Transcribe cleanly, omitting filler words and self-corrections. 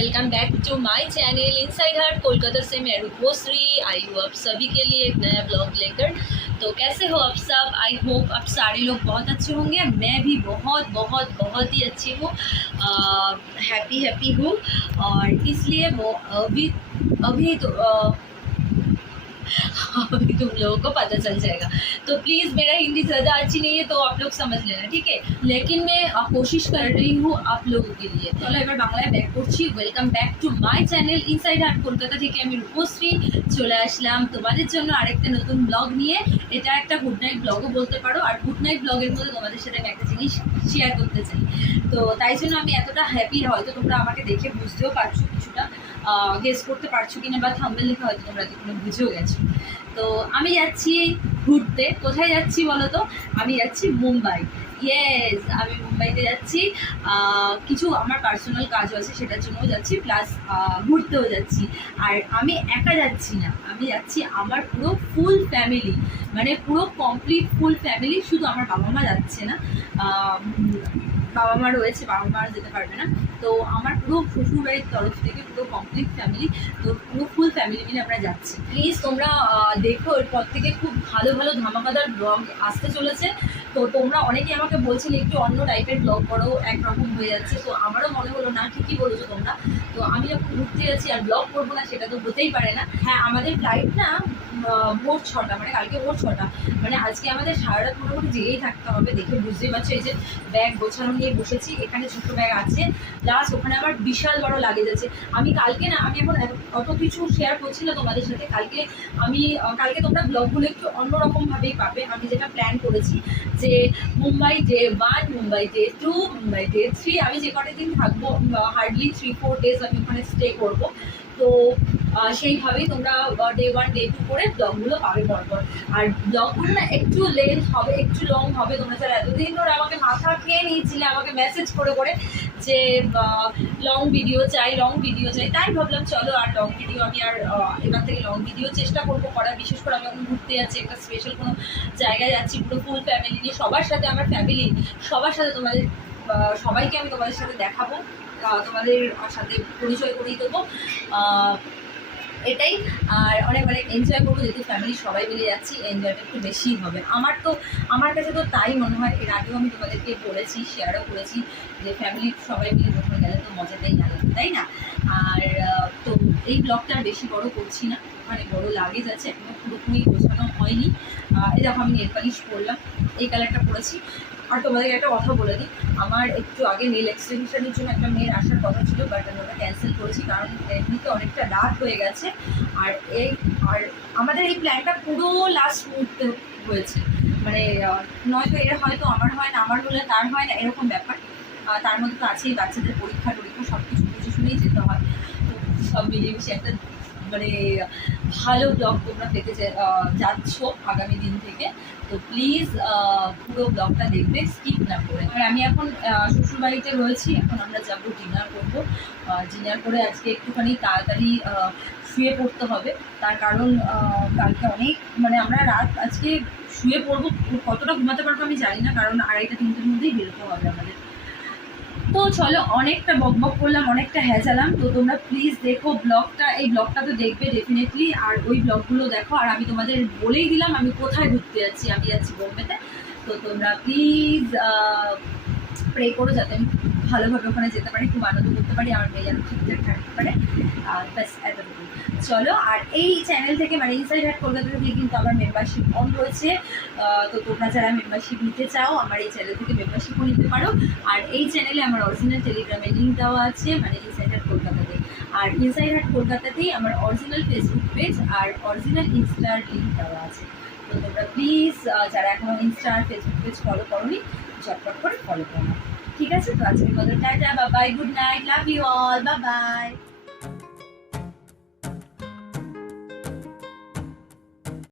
Welcome back to my channel inside heart Kolkata से मैं रूपोश्री आई हूँ आप सभी के लिए एक नया ब्लॉग लेकर। तो कैसे हो आप सब? आई होप आप सारे लोग बहुत अच्छे होंगे। मैं भी बहुत बहुत बहुत ही अच्छी हूँ, हैप्पी हूँ। और इसलिए वो अभी तो अभी तुम लोगों को पता चल जाएगा। तो प्लीज़ मेरा हिंदी ज़्यादा अच्छी नहीं है तो आप लोग समझ लेना, ठीक है। लेकिन मैं कोशिश कर रही हूँ आप लोगों के लिए। चलो এবার বাংলায় ব্যাক করছি। Welcome back to my channel inside heart Kolkata থেকে আমি রূপশ্রী চলে আসলাম তোমাদের জন্য আরেকটা নতুন ব্লগ নিয়ে। এটা একটা গুড নাইট ব্লগও বলতে পারো। আর গুড নাইট ব্লগের মধ্যে তোমাদের সাথে আমি একটা জিনিস শেয়ার করতে চাই। তো তাই জন্য আমি এতটা হ্যাপি, হয়তো তোমরা আমাকে দেখে বুঝতেও পারছো, কিছুটা গেস করতে পারছো কিনা বা থাম্বনেল দেখে হয়তো তোমরা এতক্ষণে বুঝেও গেছো। তো আমি যাচ্ছি ঘুরতে। কোথায় যাচ্ছি বলো তো? আমি যাচ্ছি মুম্বাই। ইয়েস, আমি মুম্বাইতে যাচ্ছি। কিছু আমার পার্সোনাল কাজও আছে, সেটার জন্যও যাচ্ছি, প্লাস ঘুরতেও যাচ্ছি। আর আমি একা যাচ্ছি না, আমি যাচ্ছি আমার পুরো ফুল ফ্যামিলি, মানে পুরো কমপ্লিট ফুল ফ্যামিলি। শুধু আমার বাবা মা যাচ্ছে না, বাবা মা রয়েছে, বাবা মা যেতে পারবে না। তো আমার পুরো শ্বশুরবাড়ির তরফ থেকে পুরো কমপ্লিট ফ্যামিলি, তো পুরো ফুল ফ্যামিলি মিলে আমরা যাচ্ছি। প্লিজ তোমরা দেখো, এরপর থেকে খুব ভালো ভালো ধামাকাদার ব্লগ আসতে চলেছে। তো তোমরা অনেকেই আমাকে বলছিলে একটু অন্য টাইপের ব্লগ করো, একরকম হয়ে যাচ্ছে। তো আমারও মনে হলো না, ঠিকই বলেছো তোমরা। তো আমি যখন ঘুরতে যাচ্ছি আর ব্লগ করবো না সেটা তো হতেই পারে না। হ্যাঁ, আমাদের ফ্লাইট না ভোর 6টা, মানে কালকে ভোর 6টা, মানে আজকে আমাদের সারা রাত মোটামুটি জেগেই থাকতে হবে। দেখে বুঝতেই পারছো, এই যে ব্যাগ গোছানো নিয়ে বসেছি, এখানে ছোটো ব্যাগ আছে, প্লাস ওখানে আমার বিশাল বড় লাগেজ আছে। আমি কালকে না, আমি এখন অত কিছু শেয়ার করছি না তোমাদের সাথে। কালকে তোমরা ব্লগগুলো একটু অন্যরকমভাবেই পাবে। আমি যেটা প্ল্যান করেছি যে Mumbai day 1, Mumbai day 2, Mumbai day 3, আমি যে কটা দিন থাকবো, হার্ডলি 3-4 ডেজ আমি ওখানে স্টে করবো। তো সেইভাবেই তোমরা ডে 1 ডে 2 করে ব্লগগুলো পাবে পরপর। আর ব্লগগুলো না একটু লেন্থ হবে, একটু লং হবে। তোমরা যারা এতদিন ধরে আমাকে মাথা খেয়ে নিয়েছিলে, আমাকে মেসেজ করে করে যে লং ভিডিও চাই, তাই ভাবলাম চলো আর লং ভিডিও আমি আর এবার থেকে লং ভিডিও চেষ্টা করবো করার। বিশেষ করে আমি এখন ঘুরতে যাচ্ছি, একটা স্পেশাল কোনো জায়গায় যাচ্ছি, পুরো ফুল ফ্যামিলি নিয়ে, সবার সাথে, আমার ফ্যামিলি সবার সাথে, তোমাদের সবাইকে আমি তোমাদের সাথে দেখাবো, তোমাদের সাথে পরিচয় করিয়ে দেবো, এটাই। আর অনেক অনেক এনজয় করবো, যেহেতু ফ্যামিলি সবাই মিলে যাচ্ছি, এনজয়টা একটু বেশিই হবে। আমার কাছে তো তাই মনে হয়। এর আগেও আমি তোমাদেরকে বলেছি, শেয়ারও করেছি যে ফ্যামিলির সবাই মিলে কোথাও গেলে তো মজাটাই আলাদা, তাই না? আর তো এই ব্লগটা আর বেশি বড় করছি না, ওখানে বড় লাগেজ আছে, এখনো পুরোপুরি গোছানো হয়নি। এই দেখো আমি নেল পালিশ করলাম, এই কালারটা করেছি। আর তোমাদেরকে একটা কথা বলে দিই, আমার একটু আগে নেল এক্সটেনশনের জন্য একটা মেয়ের আসার কথা ছিল, বাট আমি ওটা ক্যান্সেল করেছি, কারণ এমনিতে অনেকটা রাত হয়ে গেছে। আর আমাদের এই প্ল্যানটা পুরো লাস্ট মুহূর্তে হয়েছে, মানে নয়তো এর হয়তো আমার হয় না, আমার হলে তার হয় না, এরকম ব্যাপার। তার মধ্যে তো আছেই বাচ্চাদের পরীক্ষা সব কিছু বুঝে শুনেই যেতে হয়। তো সব মিলিয়ে মিশে একটা মানে ভালো ব্লগ তোমরা পেতে যাচ্ছ আগামী দিন থেকে। তো প্লিজ পুরো ব্লগটা দেখবে, স্কিপ না করে। আর আমি এখন শ্বশুরবাড়িতে রয়েছি, এখন আমরা যাবো ডিনার করবো। ডিনার করে আজকে একটুখানি তাড়াতাড়ি শুয়ে পড়তে হবে, তার কারণ কালকে অনেক, মানে আমরা রাত আজকে শুয়ে পড়বো। কতটা ঘুমাতে পারবো আমি জানি না, কারণ 2:30-3টের মধ্যেই বেরোতে হবে আমাদের। তো চলো, অনেকটা বকবক করলাম, অনেকটা হ্যাঁচালাম। তো তোমরা প্লিজ দেখো ব্লগটা, এই ব্লগটা তো দেখবে ডেফিনেটলি, আর ওই ব্লগগুলো দেখো। আর আমি তোমাদের বলেই দিলাম আমি কোথায় ঘুরতে যাচ্ছি, আমি যাচ্ছি বোম্বেতে। তো তোমরা প্লিজ প্রে করো যাতে আমি ভালোভাবে ওখানে যেতে পারি, খুব আনন্দ করতে পারি, আমার মেয়ে যেন ঠিকঠাক থাকতে পারে। ব্যাস এতটুকু। চলো, আর এই চ্যানেল থেকে, মানে ইনসাইড হার্ট কলকাতা থেকে কিন্তু আমার মেম্বারশিপ অন রয়েছে। তো তোমরা যারা মেম্বারশিপ নিতে চাও, আমার এই চ্যানেল থেকে মেম্বারশিপও নিতে পারো। আর এই চ্যানেলে আমার অরিজিনাল টেলিগ্রামের লিঙ্ক দেওয়া আছে, মানে ইনসাইড হার্ট কলকাতাতে। আর ইনসাইড হার্ট কলকাতাতেই আমার অরিজিনাল ফেসবুক পেজ আর অরিজিনাল ইনস্টার লিঙ্ক দেওয়া আছে। তো তোমরা প্লিজ যারা এখনও ইনস্টা আর ফেসবুক পেজ ফলো করোনি, ঝটপট করে ফলো করো। ঠিক আছে? তো আজকের মতো tata, bye bye, good night, love you all, bye by.